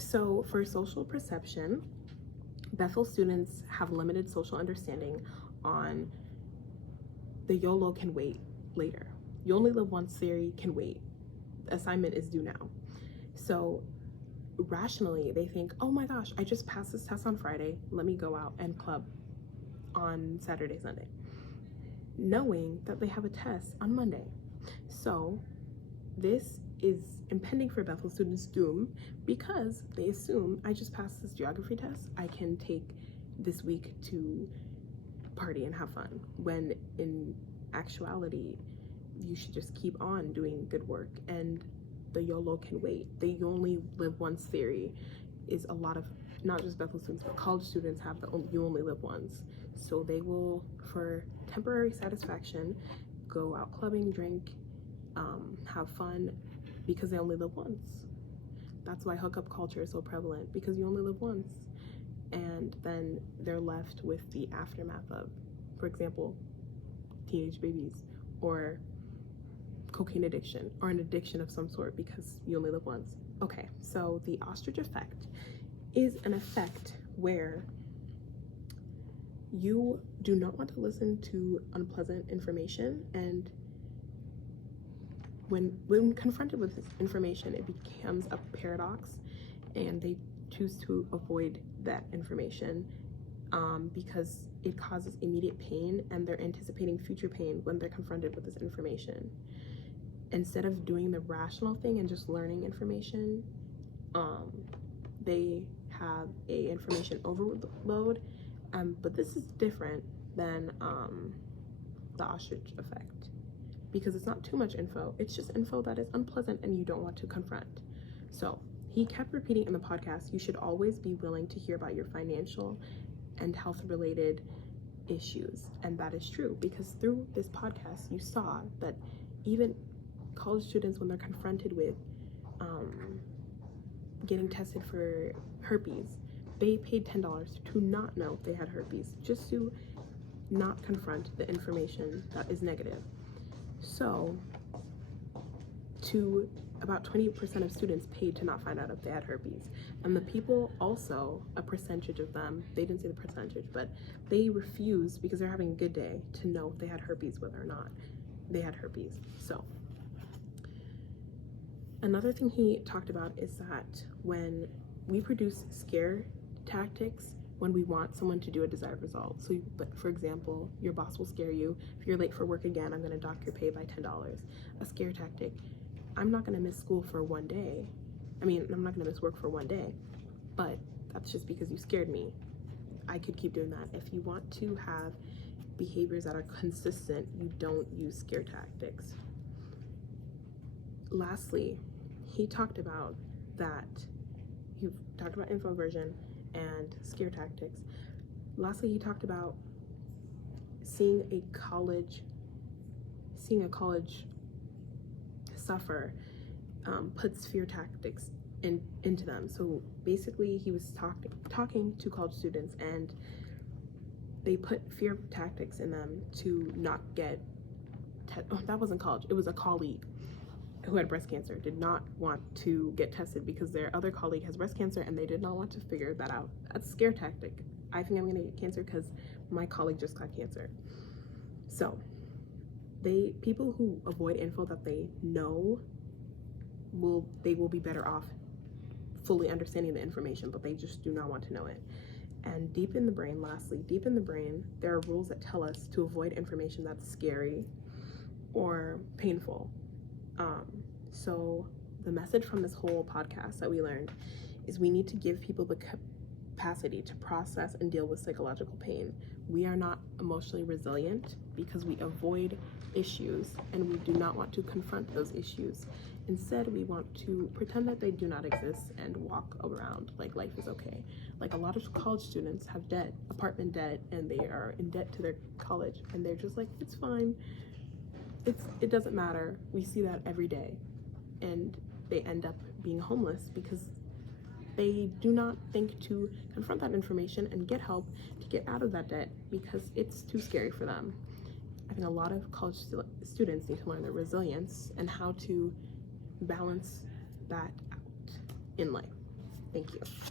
So for social perception, Bethel students have limited social understanding on the YOLO can wait later. You only live once theory can wait. Assignment is due now. So rationally, they think, oh my gosh, I just passed this test on Friday. Let me go out and club on Saturday, Sunday, knowing that they have a test on Monday. So this is impending for Bethel students' doom because they assume I just passed this geography test. I can take this week to party and have fun, when in actuality, you should just keep on doing good work, and the YOLO can wait. The you only live once theory is a lot of, not just Bethel students, but college students have the you only live once. So they will, for temporary satisfaction, go out clubbing, drink, have fun, because they only live once. That's why hookup culture is so prevalent, because you only live once. And then they're left with the aftermath of, for example, teenage babies, or cocaine addiction, or an addiction of some sort, because you only live once. Okay, so the ostrich effect is an effect where you do not want to listen to unpleasant information, and when confronted with this information, it becomes a paradox, and they choose to avoid that information because it causes immediate pain, and they're anticipating future pain when they're confronted with this information. Instead of doing the rational thing and just learning information, they have a information overload, but this is different than the ostrich effect, because it's not too much info, it's just info that is unpleasant and you don't want to confront. So he kept repeating in the podcast, you should always be willing to hear about your financial and health related issues. And that is true, because through this podcast, you saw that even college students, when they're confronted with getting tested for herpes, they paid $10 to not know if they had herpes, just to not confront the information that is negative. So about 20% of students paid to not find out if they had herpes. And the people also, a percentage of them, they didn't say the percentage, but they refused, because they're having a good day, to know if they had herpes, whether or not they had herpes. So another thing he talked about is that when we produce scare tactics, when we want someone to do a desired result. So, for example, your boss will scare you. If you're late for work again, I'm gonna dock your pay by $10. A scare tactic. I'm not gonna miss school for one day. I'm not gonna miss work for one day, but that's just because you scared me. I could keep doing that. If you want to have behaviors that are consistent, you don't use scare tactics. Lastly, he talked about introversion and scare tactics. Lastly, he talked about seeing a college suffer puts fear tactics into them. So basically, he was talking to college students, and they put fear tactics in them to not get that wasn't college, it was a colleague who had breast cancer, did not want to get tested because their other colleague has breast cancer, and they did not want to figure that out. That's a scare tactic. I think I'm gonna get cancer because my colleague just got cancer. So people who avoid info that they know will be better off fully understanding the information, but they just do not want to know it. And deep in the brain, there are rules that tell us to avoid information that's scary or painful. So the message from this whole podcast that we learned is we need to give people the capacity to process and deal with psychological pain. We are not emotionally resilient because we avoid issues, and we do not want to confront those issues. Instead, we want to pretend that they do not exist and walk around like life is okay. Like, a lot of college students have debt, apartment debt, and they are in debt to their college, and they're just like, it's fine. It doesn't matter. We see that every day, and they end up being homeless because they do not think to confront that information and get help to get out of that debt because it's too scary for them. I think a lot of college students need to learn their resilience and how to balance that out in life. Thank you.